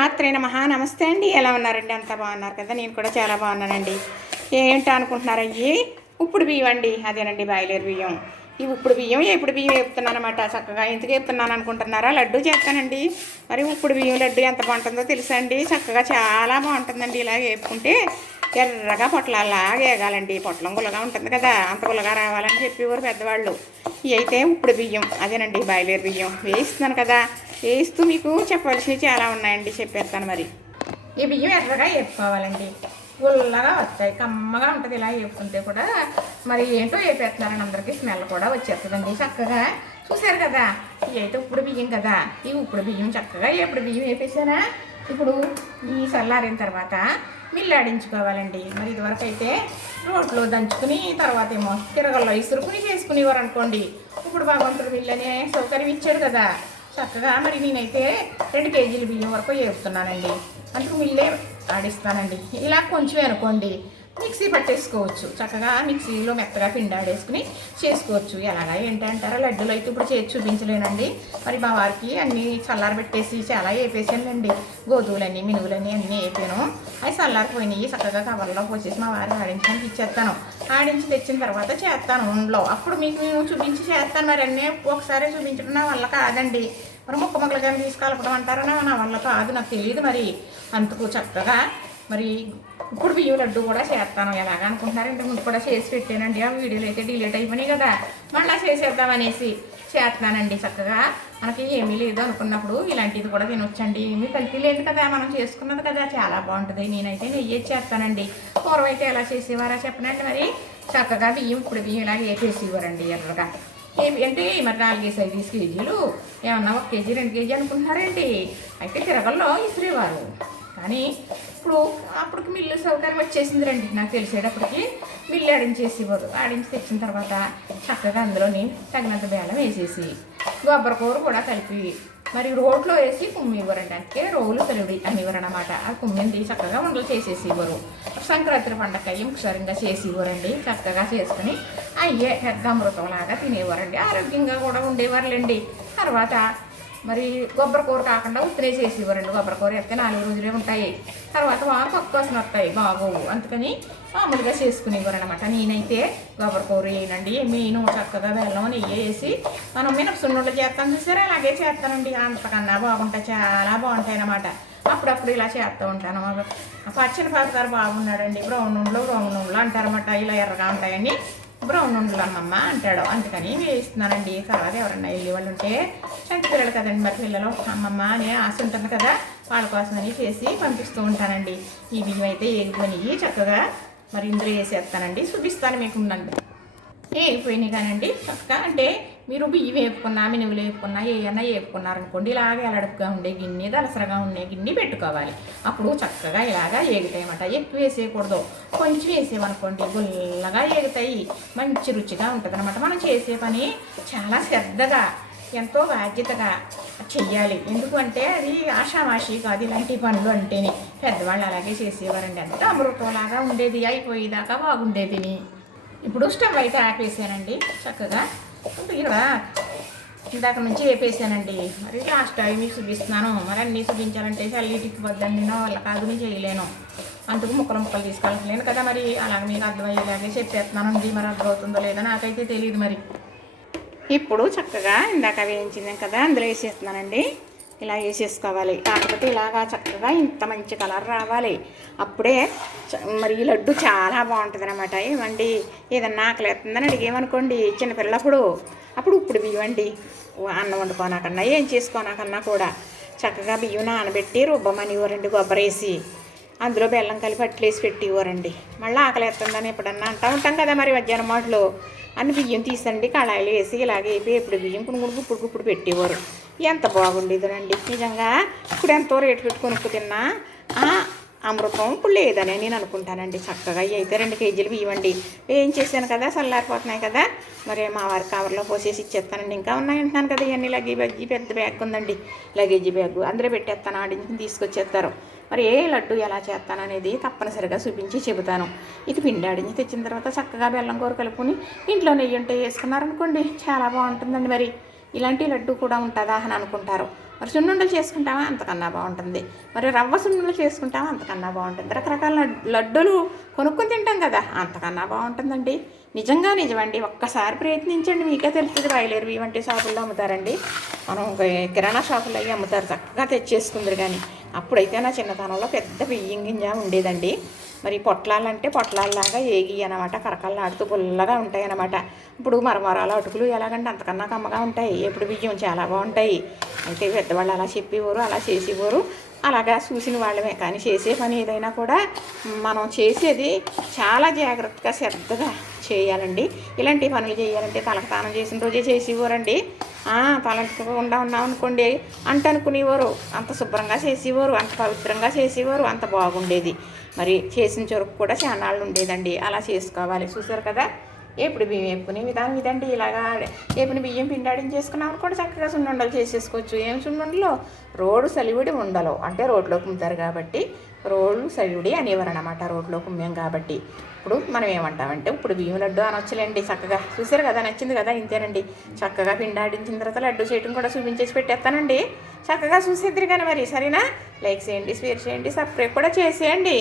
శ్రీమాత్రే నమః. నమస్తే అండి. ఎలా ఉన్నారండి? అంతా బాగున్నారు కదా? నేను కూడా చాలా బాగున్నానండి. ఏంటో అనుకుంటున్నారు, అయ్యి ఉప్పుడు బియ్యం అండి. అదేనండి బాయిలేరు బియ్యం. ఈ ఉప్పుడు బియ్యం ఎప్పుడు బియ్యం వేపుతున్నాను అనమాట. చక్కగా ఎందుకు వేపుతున్నాను అనుకుంటున్నారా? లడ్డు చేస్తానండి. మరి ఉప్పుడు బియ్యం లడ్డు ఎంత బాగుంటుందో తెలుసా అండి? చక్కగా చాలా బాగుంటుందండి. ఇలా వేపుకుంటే ఎర్రగా పొట్లలాగా వేగాలండి. పొట్లం గుల్లగా ఉంటుంది కదా, అంత గుల్లగా రావాలని చెప్పేవారు పెద్దవాళ్ళు. ఇవి అయితే ఉప్పుడు బియ్యం, అదేనండి బాయిలేరు బియ్యం వేయిస్తున్నాను కదా. వేస్తూ మీకు చెప్పవలసినవి చాలా ఉన్నాయండి, చెప్పేస్తాను. మరి ఈ బియ్యం ఎర్రగా వేపుకోవాలండి. గుల్లగా వస్తాయి, కమ్మగా ఉంటుంది ఇలా వేపుకుంటే కూడా. మరి ఏంటో వేపేస్తున్నారని అందరికీ స్మెల్ కూడా వచ్చేస్తుందండి చక్కగా. చూసారు కదా, ఇవి అయితే ఉప్పుడు బియ్యం కదా. ఈ ఉప్పుడు బియ్యం చక్కగా ఎప్పుడు బియ్యం వేపేసానా. ఇప్పుడు ఈ చల్లారిన తర్వాత మిల్లాడించుకోవాలండి. మరి ఇదివరకు అయితే రోట్లో దంచుకుని తర్వాత ఏమో తిరగల్లో ఇసురుకుని చేసుకునేవారు అనుకోండి. ఇప్పుడు భగవంతుడు మిల్లని సౌకర్యం ఇచ్చాడు కదా చక్కగా. మరి నేనైతే 2 కేజీల బియ్యం వరకు వేపుతున్నానండి. అందుకు మిల్లే ఆడిస్తానండి. ఇలా కొంచెం అనుకోండి మిక్సీ పట్టేసుకోవచ్చు. చక్కగా మిక్సీలో మెత్తగా పిండి ఆడేసుకుని చేసుకోవచ్చు. ఎలాగా ఏంటంటారా, లడ్డూలు అయితే ఇప్పుడు చేసి చూపించలేనండి. మరి మా వారికి అన్నీ చల్లారబెట్టేసి చాలా వేపేసానండి. గోధువులన్నీ మినుగులన్నీ అన్నీ వేపాను. అవి చల్లారిపోయినాయి. చక్కగా కవర్లో పోసేసి మా వారికి ఆడించడానికి ఇచ్చేస్తాను. ఆడించి తెచ్చిన తర్వాత చేస్తాను ఉండలో. అప్పుడు మీకు మేము చూపించి చేస్తాను. మరి అన్నీ ఒకసారి చూపించడం నా వల్ల కాదండి. మరి ముక్కలుగా తీసుకెళ్ళడం అంటారా, నా వల్ల కాదు, నాకు తెలియదు. మరి అందుకు చక్కగా మరి ఇప్పుడు బియ్యం లడ్డు కూడా చేస్తాను. ఎలాగ అనుకుంటున్నారు, ఇంతకు ముందు కూడా చేసి పెట్టానండి. ఆ వీడియోలు అయితే డిలీట్ అయిపోయినాయి కదా, మళ్ళీ చేసేద్దామనేసి చేస్తున్నానండి. చక్కగా మనకి ఏమీ లేదు అనుకున్నప్పుడు ఇలాంటిది కూడా తినొచ్చండి. ఏమీ కల్తీ లేదు కదా, మనం చేసుకున్నది కదా, చాలా బాగుంటుంది. నేనైతే నెయ్యి చేస్తానండి. పూర్వం అయితే ఎలా చేసేవారా చెప్పనండి. మరి చక్కగా బియ్యం ఇప్పుడు బియ్యం ఇలా వేసేసేవారండి ఎర్రగా. ఏమి అంటే మరి 4-5 కేజీలు ఏమన్నా 1 కేజీ 2 కేజీ అనుకుంటున్నారండి. అయితే తిరగల్లో ఇసిరేవారు. కానీ ఇప్పుడు అప్పటికి మిల్లు సౌకర్యం వచ్చేసింది రండి. నాకు తెలిసేటప్పటికి మిల్లు ఆడించేసేవారు. ఆడించి తెచ్చిన తర్వాత చక్కగా అందులోని తగినంత బెల్లం వేసేసి కొబ్బరికూర కూడా కలిపి మరి రోట్లో వేసి కుమ్మి ఇవ్వరండి. అంటే రోలు సెలవుడి అనేవారు అనమాట. ఆ కుమ్మింది చక్కగా ఉండలు చేసేసి ఇవ్వరు. సంక్రాంతి పండగ ముఖ్యంగా చేసి ఇవ్వరండి. చక్కగా చేసుకుని అయ్యే పెద్ద అమృతంలాగా తినేవారండి. ఆరోగ్యంగా కూడా ఉండేవారులేండి. తర్వాత మరి కొబ్బరికూర కాకుండా ఉత్తినే చేసి ఇవ్వరండి. కొబ్బరికూర వేస్తే 4 రోజులే ఉంటాయి. తర్వాత పక్కు వాసన వస్తాయి, బాగోవు. అందుకని మామూలుగా చేసుకుని ఇవ్వరనమాట. నేనైతే కొబ్బరికూర వేయనండి. మెయిన్ చక్కగా బెల్లం నెయ్యి వేసి మనం మినపసున్నుండలు చేస్తాను చూసారా, అలాగే చేస్తానండి. అంతకన్నా బాగుంటాయి, చాలా బాగుంటాయి అన్నమాట. అప్పుడప్పుడు ఇలా చేస్తూ ఉంటాను. పచ్చని పాతకారు బాగున్నాడండి. బ్రౌన్ ఉండలు అంటారన్నమాట. ఇలా ఎర్రగా ఉంటాయని బ్రౌన్ ఉండలు అమ్మమ్మ అంటాడు. అందుకని వేయిస్తున్నానండి. తర్వాత ఎవరన్నా వెళ్ళి వాళ్ళు ఉంటే చంటి పిల్లలు కదండి, మరి పిల్లలు అమ్మమ్మ అనే ఆశ ఉంటుంది కదా, వాళ్ళ కోసమని చేసి పంపిస్తూ ఉంటానండి. ఈ బియ్యం అయితే ఏగిపోయినాయి చక్కగా. మరి ఇందులో వేసేస్తానండి, చూపిస్తాను మీకు. ఉండండి వేగిపోయినాయి కానండి చక్కగా. అంటే మీరు బియ్యం వేపుకున్నా మినుగులు వేపుకున్నా ఏమన్నా వేపుకున్నారనుకోండి, ఇలాగ ఎలడుపుగా ఉండే గిన్నె దలసరగా ఉండే గిన్నె పెట్టుకోవాలి. అప్పుడు చక్కగా ఇలాగా ఏగుతాయన్నమాట. ఎక్కువ వేసేయకూడదు, కొంచెం వేసేవనుకోండి గుల్లగా ఏగుతాయి, మంచి రుచిగా ఉంటుంది అనమాట. మనం చేసే పని చాలా శ్రద్ధగా ఎంతో బాధ్యతగా చెయ్యాలి. ఎందుకంటే అది ఆషామాషి కాదు ఇలాంటి పనులు అంటేనే. పెద్దవాళ్ళు అలాగే చేసేవారండి. అంతా అమృతంలాగా ఉండేది, అయిపోయేదాకా బాగుండేది. ఇప్పుడు స్టవ్ అయితే ఆపేసానండి చక్కగా. ఇలా ఇందాక నుంచి వేపేసానండి. మరి లాస్ట్ టైం మీకు చూపిస్తున్నాను. మరి అన్నీ చూపించాలంటే చల్లిటికి వద్దండి, నా వల్ల కాదు, నేను చేయలేను. అందుకు ముక్కలు తీసుకెళ్ళలేను కదా. మరి అలాగే మీకు అర్థమయ్యేలాగే చెప్పేస్తున్నానండి. మరి అర్థమవుతుందో లేదో నాకైతే తెలియదు. మరి ఇప్పుడు చక్కగా ఇందాక వేయించింది కదా, అందులో వేసేస్తున్నానండి. ఇలా వేసేసుకోవాలి. కాకపోతే ఇలాగా చక్కగా ఇంత మంచి కలర్ రావాలి. అప్పుడే మరి ఈ లడ్డు చాలా బాగుంటుంది అనమాట. ఏమండి ఏదన్నా ఆకలేస్తుందని అడిగేమనుకోండి చిన్నపిల్లప్పుడు, అప్పుడు ఇప్పుడు బియ్యం అండి. అన్నం వండుకోనాకన్నా ఏం చేసుకోనాకన్నా కూడా చక్కగా బియ్యం నానబెట్టి రుబ్బమని ఇవ్వరండి. కొబ్బరేసి అందులో బెల్లం కలిపి అట్లేసి పెట్టి ఇవ్వరండి. మళ్ళీ ఆకలేస్తుందని ఎప్పుడన్నా అంటూ ఉంటాం కదా. మరి మధ్యాహ్నం మాటలు అన్ని బియ్యం తీసండి కళాయిలు వేసి ఇలాగే ఎప్పుడు బియ్యం ఇప్పుడు పెట్టేవారు. ఎంత బాగుండేదోనండి నిజంగా. ఇప్పుడు ఎంతో రేటు పెట్టి కొనుక్కు తిన్నా అమృతం ఇప్పుడు లేదని నేను అనుకుంటానండి. చక్కగా అయితే 2 కేజీలు బియ్యం అండి. ఏం చేశాను కదా, చల్లారిపోతున్నాయి కదా. మరి మా వారి కవర్లో పోసేసి ఇచ్చేస్తానండి. ఇంకా ఉన్నాయంటున్నాను కదా, ఇవన్నీ లగేజీ పెద్ద బ్యాగ్ ఉందండి, లగేజీ బ్యాగ్. అందులో పెట్టేస్తాను, ఆడించి తీసుకొచ్చేస్తారు. మరి ఏ లడ్డు ఎలా చేస్తాననేది తప్పనిసరిగా చూపించి చెబుతాను. ఇది పిండి ఆడించి తెచ్చిన తర్వాత చక్కగా బెల్లం కూర కలుపుకొని ఇంట్లో నెయ్యి ఉంటే వేసుకున్నారనుకోండి చాలా బాగుంటుందండి. మరి ఇలాంటి లడ్డు కూడా ఉంటుందా అని అనుకుంటారు. మరి సున్నుండలు చేసుకుంటామా అంతకన్నా బాగుంటుంది, మరి రవ్వ సున్నుండలు చేసుకుంటామా అంతకన్నా బాగుంటుంది, రకరకాల లడ్డూలు కొనుక్కొని తింటాం కదా అంతకన్నా బాగుంటుందండి. నిజమండి, ఒక్కసారి ప్రయత్నించండి, మీకే తెలుస్తుంది. బయలేరు వంటి షాపుల్లో అమ్ముతారండి, మనం కిరాణా షాపుల్లో అయ్యి అమ్ముతారు, చక్కగా తెచ్చేసుకుందరు. కానీ అప్పుడైతే నా చిన్నతనంలో పెద్ద బియ్యం గింజ ఉండేదండి. మరి పొట్లాలంటే పొట్లాల్లాగా ఏగి అనమాట, కరకల్లాడుతూ పుల్లగా ఉంటాయి అనమాట. ఇప్పుడు మరమరాలు అటుకులు ఎలాగంటే అంతకన్నా కమ్మగా ఉంటాయి, ఎప్పుడు బియ్యం చాలా బాగుంటాయి. అయితే పెద్దవాళ్ళు అలా చెప్పేవారు, అలా చేసేవారు, అలాగా చూసిన వాళ్ళమే. కానీ చేసే పని ఏదైనా కూడా మనం చేసేది చాలా జాగ్రత్తగా శ్రద్ధగా చేయాలండి. ఇలాంటి పనులు చేయాలంటే తలకు స్నానం చేసిన రోజే చేసేవారండి. తలంటుకుండా ఉన్నాం అనుకోండి అంట అనుకునేవారు, అంత శుభ్రంగా చేసేవారు, అంత పవిత్రంగా చేసేవారు, అంత బాగుండేది. మరి చేసిన చెరుకు కూడా చానాళ్ళు ఉండేదండి. అలా చేసుకోవాలి. చూసారు కదా, ఎప్పుడు బియ్యం వేపుకునే విధానం ఇదండి. ఇలాగా ఏపుని బియ్యం పిండాడించేసుకున్నాం అనుకోండి, చక్కగా సున్నుండలు చేసేసుకోవచ్చు. ఏం సున్నుండలో రోడ్డు సలివిడి ఉండలు అంటే రోడ్లో కుమ్ముతారు కాబట్టి రోడ్లు సలివిడి అనేవారు అనమాట, రోడ్లో కుమ్మాం కాబట్టి. ఇప్పుడు మనం ఏమంటామంటే ఇప్పుడు బియ్యం లడ్డు అనొచ్చులేండి. చక్కగా చూసారు కదా, నచ్చింది కదా, ఇంతేనండి. చక్కగా పిండాడించిన తర్వాత లడ్డు చేయడం కూడా చూపించేసి పెట్టేస్తానండి. చక్కగా చూసేద్దరు కానీ మరి సరేనా. లైక్ చేయండి, షేర్ చేయండి, సబ్స్క్రైబ్ కూడా చేసేయండి.